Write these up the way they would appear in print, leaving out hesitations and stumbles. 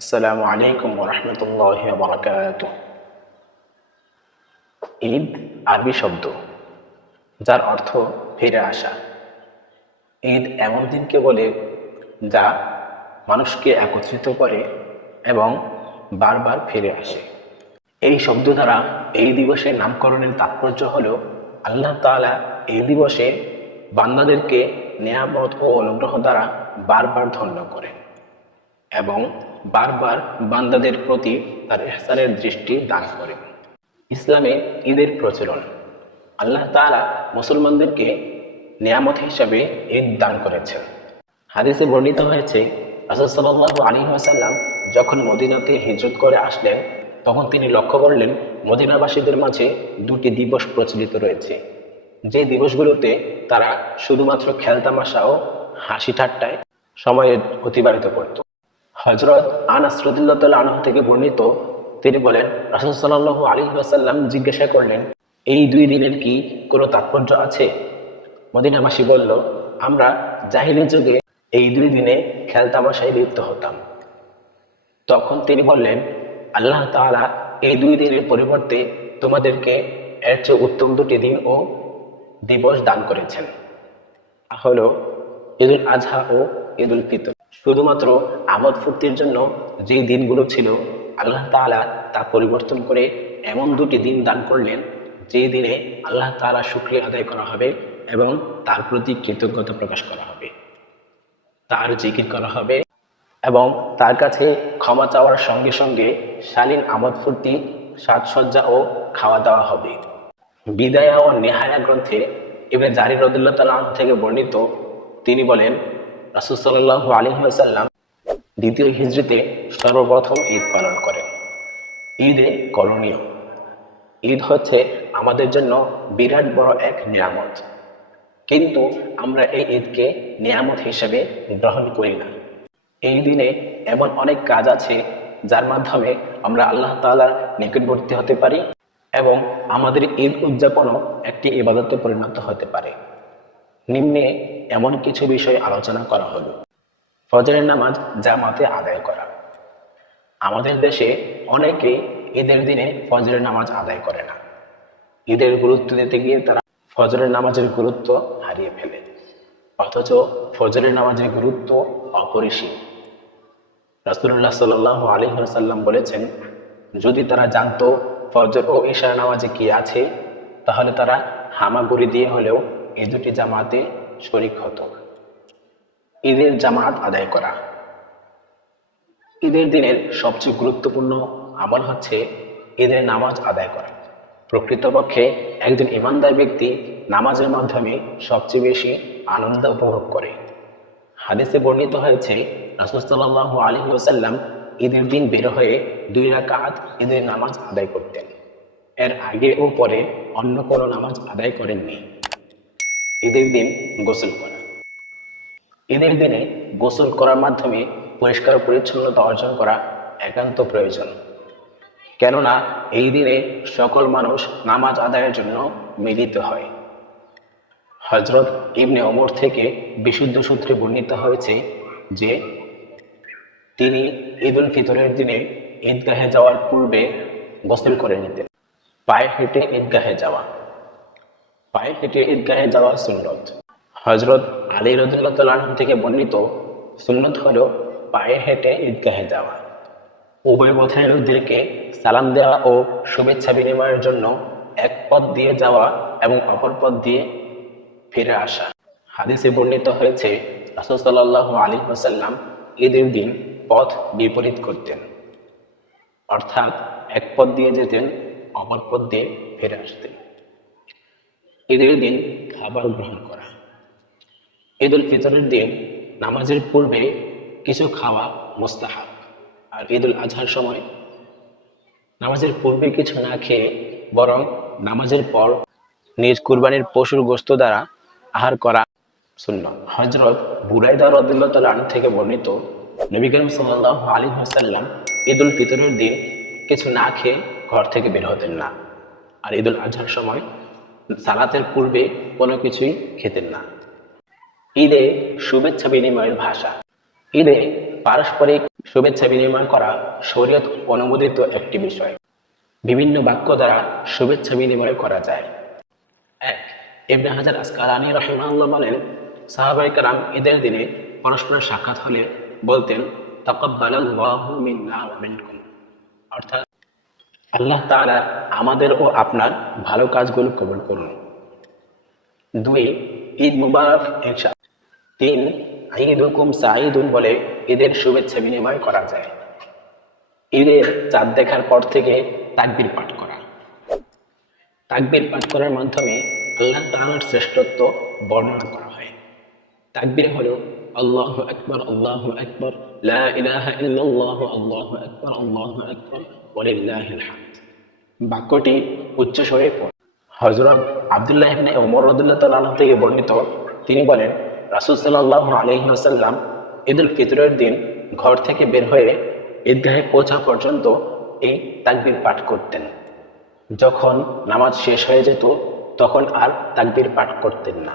আসসালামু আলাইকুম ওয়া রাহমাতুল্লাহি ওয়া বারাকাতুহু। ঈদ আরবি শব্দ যার অর্থ ফিরে আসা। ঈদ এমন দিনকে বলে যা মানুষকে একত্রিত করে এবং বারবার ফিরে আসে। এই শব্দ দ্বারা এই দিবসের নামকরণের তাৎপর্য হল আল্লাহ তাআলা এই দিবসে বান্দাদেরকে নেয়ামত ও অনুগ্রহ দ্বারা বারবার ধন্য করেন এবং বারবার বান্দাদের প্রতি তার ইহসানের দৃষ্টি দান করেন। ইসলামে ঈদের প্রচলন। আল্লাহ তাআলা মুসলমানদেরকে নিয়ামত হিসাবে ঈদ দান করেছেন। হাদিসে বর্ণিত হয়েছে, রাসূল সাল্লাল্লাহু আলাইহি ওয়াসাল্লাম যখন মদিনাতে হিজরত করে আসলেন তখন তিনি লক্ষ্য করলেন মদিনাবাসীদের মাঝে দুটি দিবস প্রচলিত রয়েছে, যে দিবসগুলোতে তারা শুধুমাত্র খেলতামাশা ও হাসি ঠাট্টায় সময় অতিবাহিত করত। হযরত আনাস রাদিয়াল্লাহু তাআলা আনহু থেকে বর্ণিত, তিনি বলেন, রাসূল সাল্লাল্লাহু আলাইহি ওয়াসাল্লাম জিজ্ঞাসা করলেন, এই দুই দিনের কি কোনো তাৎপর্য আছে? মদিনাবাসী বলল, আমরা জাহিলি যুগে এই দুই দিনে খেলতামাশায় লিপ্ত হতাম। তখন তিনি বললেন, আল্লাহ তাআলা এই দুই দিনের পরিবর্তে তোমাদেরকে এর চেয়ে উত্তম দুটি দিন ও দিবস দান করেছেন, হলো ঈদুল আজহা ও ঈদুল ফিতর। শুধুমাত্র আমোদ ফুর্তির জন্য যে দিনগুলো ছিল, আল্লাহ তাআলা তা পরিবর্তন করে এমন দুটি দিন দান করলেন যে দিনে আল্লাহ তাআলা শুকরিয়া আদায় করা হবে এবং তার প্রতি কৃতজ্ঞতা প্রকাশ করা হবে, তার জিকির করা হবে এবং তার কাছে ক্ষমা চাওয়ার সঙ্গে সঙ্গে শালীন আমোদ ফুর্তি, সাজসজ্জা ও খাওয়া দাওয়া হবে। বিদায়া ও নেহায়া গ্রন্থে ইবনে জারির রাদিয়াল্লাহু তাআলা আনহু থেকে বর্ণিত, তিনি বলেন, রাসূল সাল্লাল্লাহু আলাইহি ওয়াসাল্লাম দ্বিতীয় হিজরিতে সর্বপ্রথম ঈদ পালন করেন। ঈদে করণীয়। ঈদ হচ্ছে আমাদের জন্য বিরাট বড় এক নিয়ামত, কিন্তু আমরা এই ঈদকে নিয়ামত হিসেবে গ্রহণ করি না। এই দিনে এমন অনেক কাজ আছে যার মাধ্যমে আমরা আল্লাহ তাআলার নিকটবর্তী হতে পারি এবং আমাদের ঈদ উদযাপনও একটি ইবাদতে পরিণত হতে পারে। নিম্নে এমন কিছু বিষয় আলোচনা করা হলো। ফজরের নামাজ জামাতে আদায় করা। আমাদের দেশে অনেকেই ঈদের দিনে ফজরের নামাজ আদায় করে না। ঈদের গুরুত্ব দিতে গিয়ে তারা ফজরের নামাজের গুরুত্ব হারিয়ে ফেলে, অথচ ফজরের নামাজের গুরুত্ব অপরিসীম। রাসূলুল্লাহ সাল্লাল্লাহু আলাইহি ওয়াসাল্লাম বলেছেন, যদি তারা জানতো ফজর ও ইশার নামাজে কি আছে, তাহলে তারা হামাগুড়ি দিয়ে হলেও এই দুটি জামাতে শরীক হতো। ঈদের জামাত আদায় করা। ঈদের দিনের সবচেয়ে গুরুত্বপূর্ণ আমল হচ্ছে ঈদের নামাজ আদায় করা। প্রকৃতপক্ষে একজন ঈমানদার ব্যক্তি নামাজের মাধ্যমে সবচেয়ে বেশি আনন্দ উপভোগ করে। হাদিসে বর্ণিত হয়েছে, রাসূল সাল্লাল্লাহু আলাইহি ওয়াসাল্লাম ঈদের দিন বের হয়ে 2 রাকাত ঈদের নামাজ আদায় করতেন। এর আগে ও পরে অন্য কোনো নামাজ আদায় করেননি। ঈদের দিন গোসল করা। ঈদের দিনে গোসল করার মাধ্যমে পরিষ্কার পরিচ্ছন্নতা অর্জন করা একান্ত প্রয়োজন, কেননা এই দিনে সকল মানুষ নামাজ আদায়ের জন্য মিলিত হয়। হযরত ইবনে ওমর থেকে বিশুদ্ধ সূত্রে বর্ণিত হয়েছে যে তিনি ঈদুল ফিতরের দিনে ঈদগাহে যাওয়ার পূর্বে গোসল করে নিতেন। পায়ে হেঁটে ঈদগাহে যাওয়া। পায়ে হেঁটে ঈদগাহে যাওয়া সুন্নত। হযরত আলী রাদিয়াল্লাহু তাআলা আনহু থেকে বর্ণিত, সুন্নত হলো পায়ে হেঁটে ঈদগাহে যাওয়া, উভয় পথের লোকদেরকে সালাম দেওয়া ও শুভেচ্ছা বিনিময়ের জন্য এক পথ দিয়ে যাওয়া এবং অপর পথ দিয়ে ফিরে আসা। হাদিসে বর্ণিত হয়েছে, রাসূল সাল্লাল্লাহু আলাইহি ওয়াসাল্লাম ঈদের দিন পথ বিপরীত করতেন, অর্থাৎ এক পথ দিয়ে যেতেন, অপর পথ দিয়ে ফিরে আসতেন। ঈদের দিন খাবার গ্রহণ করা। ঈদুল ফিতরের দিন নামাজের পূর্বে কিছু খাওয়া মুস্তাহাব, আর ঈদুল আজহার সময় নামাজের পূর্বে কিছু না খেয়ে বরং নামাজের পর নিজ কুরবানির পশুর গোশত দ্বারা আহার করা সুন্নাহ। হযরত বুরাইদা রাদিয়াল্লাহু তাআলা আনহু থেকে বর্ণিত, নবী করিম সাল্লাল্লাহু আলাইহি ওয়াসাল্লাম ঈদুল ফিতরের দিন কিছু না খেয়ে ঘর থেকে বের হতেন না, আর ঈদুল আজহার সময় সালাতের পূর্বে কোনো কিছুই খেতেন না। ঈদে শুভেচ্ছা বিনিময়ের ভাষা। ঈদে পারস্পরিক শুভেচ্ছা বিনিময় করা শরীয়ত অনুমোদিত একটি বিষয়। বিভিন্ন বাক্য দ্বারা শুভেচ্ছা বিনিময় করা যায়। এক, ইবনে হাজার আসকালানী রাহিমাহুল্লাহ বলেন, সাহাবায়ে কেরাম ঈদের দিনে পরস্পরের সাক্ষাৎ হলে বলতেন, তাকাব্বালাল্লাহু মিন্না ওয়া মিনকুম, অর্থাৎ আল্লাহ তাআলা আমাদের ও আপনার ভালো কাজগুলো কবুল করুন। দুই, ঈদ মুবারক ইনশা। তিন, ঈদুকুম সাঈদুন বলে ঈদের শুভেচ্ছা বিনিময় করা যায়। ঈদের চাঁদ দেখার পর থেকে তাকবীর পাঠ করা। তাকবীর পাঠ করার মাধ্যমে আল্লাহ তাআলার শ্রেষ্ঠত্ব বর্ণনা করা হয়। তাকবীর হলো আল্লাহু আকবার, আল্লাহু আকবার, লা ইলাহা ইল্লাল্লাহু, আল্লাহু আকবার, আল্লাহু আকবার, ওয়ালিল্লাহিল হামদ। বাক্যটি উচ্চস্বরে পড়ে। হযরত আব্দুল্লাহ ইবনে ওমর রাদিয়াল্লাহু তাআলা আনহু থেকে বর্ণিত, তিনি বলেন, রাসূল সাল্লাল্লাহু আলাইহি ওয়াসাল্লাম ঈদুল ফিতরের দিন ঘর থেকে বের হয়ে ঈদগাহে পৌঁছা পর্যন্ত এই তাকবীর পাঠ করতেন। যখন নামাজ শেষ হয়ে যেত তখন আর তাকবীর পাঠ করতেন না।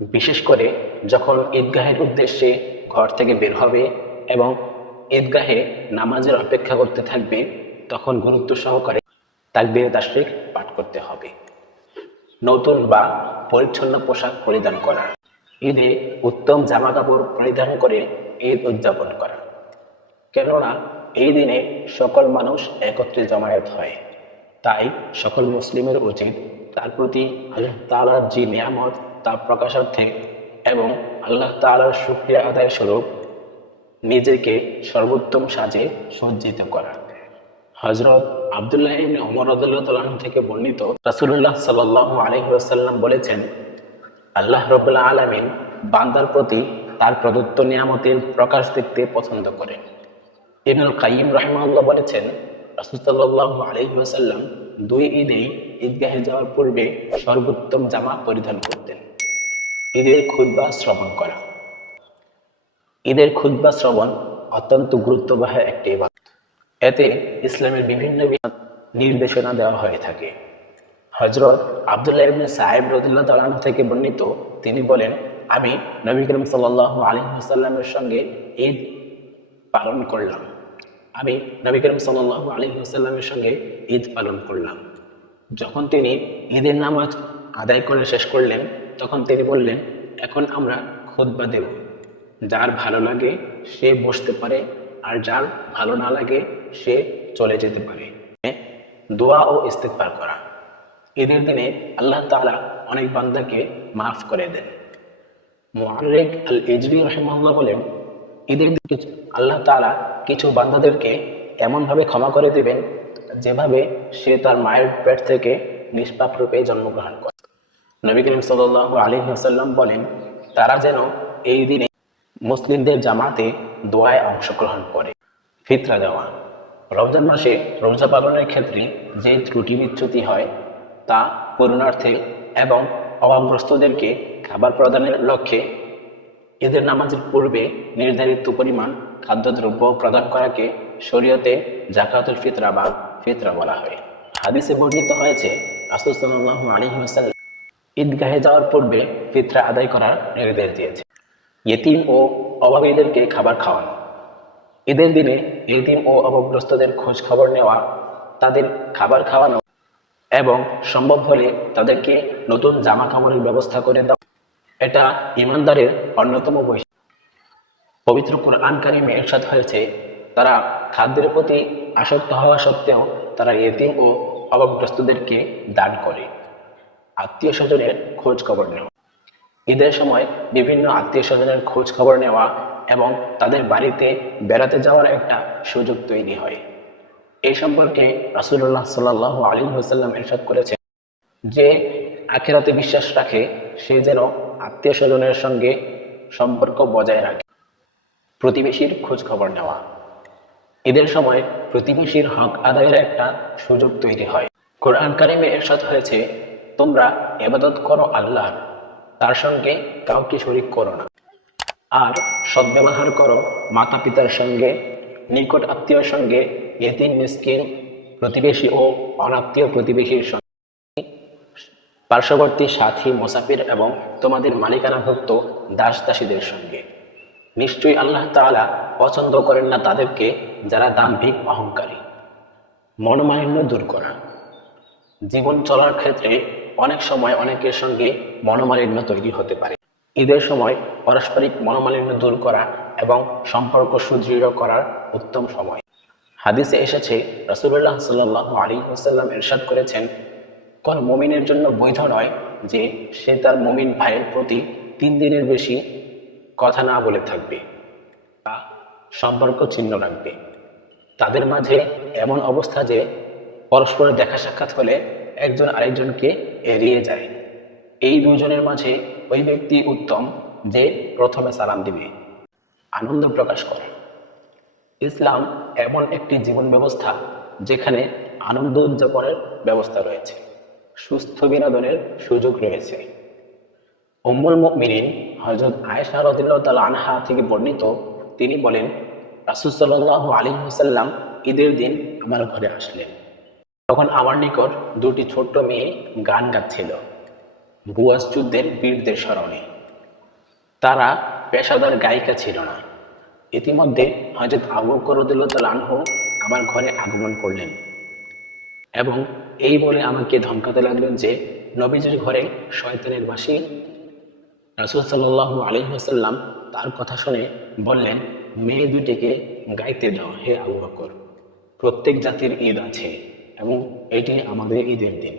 বিশেষ করে যখন ঈদগাহের উদ্দেশ্যে ঘর থেকে বের হবে এবং ঈদগাহে নামাজের অপেক্ষা করতে থাকবে, তখন গুরুত্ব সহকারে তাকবীরে তাশরিক পাঠ করতে হবে। নতুন বা পরিচ্ছন্ন পোশাক পরিধান করা। ঈদে উত্তম জামা কাপড় পরিধান করে ঈদ উদযাপন করা, কেননা এই দিনে সকল মানুষ একত্রে জমায়েত হয়। তাই সকল মুসলিমের উচিত তার প্রতি আল্লাহ তাআলার যে নিয়ামত তা প্রকাশার্থে এবং আল্লাহ তাআলার শুকরিয়া আদায় স্বরূপ নিজেকে সর্বোত্তম সাজে সজ্জিত করা। হযরত আব্দুল্লাহ ইবনে ওমর রাদিয়াল্লাহু তাআলা আনহু থেকে বর্ণিত, রাসূলুল্লাহ সাল্লাল্লাহু আলাইহি ওয়াসাল্লাম বলেছেন, আল্লাহ রাব্বুল আলামিন বান্দার প্রতি তার প্রদত্ত নিয়ামতের প্রকাশ দেখতে পছন্দ করেন। ইবনুল কাইয়িম রাহিমাহুল্লাহ বলেছেন, রাসূল সাল্লাল্লাহু আলাইহি ওয়াসাল্লাম দুই ঈদেই ঈদগাহে যাওয়ার পূর্বে সর্বোত্তম জামা পরিধান করতেন। ঈদের খুতবা শ্রবণ করা। ঈদের খুতবা শ্রবণ অত্যন্ত গুরুত্ববহ একটি ইবাদত। এতে ইসলামের বিভিন্ন নির্দেশনা দেওয়া হয়ে থাকে। হযরত আব্দুল্লাহ ইবনে সাইব রাদিয়াল্লাহু তাআলা আনহু থেকে বর্ণিত, তিনি বলেন, আমি নবী করিম সাল্লাল্লাহু আলাইহি ওয়াসাল্লামের সঙ্গে ঈদ পালন করলাম। আমি নবী করিম সাল্লাল্লাহু আলাইহি ওয়াসাল্লামের সঙ্গে ঈদ পালন করলাম। যখন তিনি ঈদের নামাজ আদায় করে শেষ করলেন, তখন তিনি বললেন, এখন আমরা খুতবা দেব। যার ভালো লাগে সে বসতে পারে, আর যার ভালো না লাগে সে চলে যেতে পারে। দোয়া ও ইস্তিগফার করা। ঈদের দিনে আল্লাহ তাআলা অনেক বান্দাকে মাফ করে দেন। মুআররিক আল ইজরি রাহিমাহুল্লাহ বলেন, ঈদের দিনে আল্লাহ তাআলা কিছু বান্দাদেরকে এমনভাবে ক্ষমা করে দেবেন যেভাবে সে তার মায়ের পেট থেকে নিষ্পাপ রূপে জন্মগ্রহণ করে। নবী করিম সাল্লাল্লাহু আলাইহি ওয়াসাল্লাম বলেন, তারা যেন এই দিনে মুসলিমদের জামাতে দোয়ায় অংশগ্রহণ করে। ফিতরা দেওয়া। রমজান মাসে রোজা পালনের ক্ষেত্রে যে ত্রুটি বিচ্যুতি হয় তা পূরণার্থে এবং অভাবগ্রস্তদেরকে খাবার প্রদানের লক্ষ্যে ঈদের নামাজের পূর্বে নির্ধারিত পরিমাণ খাদ্যদ্রব্য প্রদান করাকে শরীয়তে যাকাতুল ফিতরা বা ফিতরা বলা হয়। হাদিসে বর্ণিত হয়েছে, রাসূল সাল্লাল্লাহু আলাইহি ওয়াসাল্লাম ঈদগাহে যাওয়ার পূর্বে ফিতরা আদায় করার নির্দেশ দিয়েছে। ইতিম ও অভাবীদেরকে খাবার খাওয়ানো। ঈদের দিনে ইতিম ও অভাবগ্রস্তদের খোঁজ খবর নেওয়া, তাদের খাবার খাওয়ানো এবং সম্ভব হলে তাদেরকে নতুন জামা কাপড়ের ব্যবস্থা করে দেওয়া, এটা ঈমানদারের অন্যতম বৈশিষ্ট্য। পবিত্র কুরআন কারীমে ইরশাদ হয়েছে, তারা খাদ্যের প্রতি আসক্ত হওয়া সত্ত্বেও তারা ইতিম ও অভাবগ্রস্তদেরকে দান করে। আত্মীয় স্বজনের খোঁজ খবর নেওয়া। ঈদের সময় বিভিন্ন আত্মীয় স্বজনের খোঁজ খবর নেওয়া এবং তাদের বাড়িতে বেড়াতে যাওয়ার একটা সুযোগ তৈরি হয়। এই সম্পর্কে রাসূলুল্লাহ সাল্লাল্লাহু আলাইহি ওয়াসাল্লাম ইরশাদ করেছেন, যে আখিরাতে বিশ্বাস রাখে সে যেন আত্মীয় স্বজনের সঙ্গে সম্পর্ক বজায় রাখে। প্রতিবেশীর খোঁজ খবর নেওয়া। ঈদের সময় প্রতিবেশীর হক আদায়ের একটা সুযোগ তৈরি হয়। কোরআন কারিমে ইরশাদ হয়েছে, তোমরা ইবাদত করো আল্লাহর, তার সঙ্গে কাউকে শরীক করো না, আর সদ্ব্যবহার করো মাতা পিতার সঙ্গে, নিকট আত্মীয়ের সঙ্গে, ইতিম মিসকিন প্রতিবেশী ও অনাত্মীয় প্রতিবেশীর সঙ্গে, পার্শ্ববর্তী সাথী মুসাফির এবং তোমাদের মালিকানাভুক্ত দাস দাসীদের সঙ্গে। নিশ্চয়ই আল্লাহ তাআলা পছন্দ করেন না তাদেরকে যারা দাম্ভিক অহংকারী। মনোমালিন্য দূর করা। জীবন চলার ক্ষেত্রে অনেক সময় অনেকের সঙ্গে মনোমালিন্য তৈরি হতে পারে। ঈদের সময় পারস্পরিক মনোমালিন্য দূর করা এবং সম্পর্ক সুদৃঢ় করার উত্তম সময়। হাদিসে এসেছে, রাসূলুল্লাহ সাল্লাল্লাহু আলাইহি ওয়াসাল্লাম ইরশাদ করেছেন, কোন মুমিনের জন্য বৈধ নয় যে সে তার মুমিন ভাইয়ের প্রতি 3 দিনের বেশি কথা না বলে থাকবে বা সম্পর্ক ছিন্ন রাখবে। তাদের মাঝে এমন অবস্থা যে পরস্পরের দেখা সাক্ষাৎ হলে একজন আরেকজনকে এড়িয়ে যায়। এই দুজনের মাঝে ওই ব্যক্তি উত্তম যে প্রথমে সালাম দিবে। আনন্দ প্রকাশ করে। ইসলাম এমন একটি জীবন ব্যবস্থা যেখানে আনন্দ উদযাপনের ব্যবস্থা রয়েছে, সুস্থ বিনোদনের সুযোগ রয়েছে। উম্মুল মুমিনিন হযরত আয়েশা রাদিয়াল্লাহু তাআলা আনহা থেকে বর্ণিত, তিনি বলেন, রাসূল সাল্লাল্লাহু আলাইহি ওয়াসাল্লাম ঈদের দিন আমার ঘরে আসলেন। তখন আমার নিকট 2টি ছোট্ট মেয়ে গান গাচ্ছিল বুয়াজ যুদ্ধের বীরদের স্মরণে। তারা পেশাদার গায়িকা ছিল না। ইতিমধ্যে হযরত আবু বকর রাদিয়াল্লাহু তাআলা আনহু আমার ঘরে আগমন করলেন এবং এই বলে আমাকে ধমকাতে লাগলেন যে নবীজির ঘরে শয়তানের বাসী। রাসূল সাল্লাল্লাহু আলাইহি ওয়াসাল্লাম তার কথা শুনে বললেন, মেয়ে দুটিকে গাইতে দাও হে আবু বকর। প্রত্যেক জাতির ঈদ আছে এবং এটি আমাদের ঈদের দিন।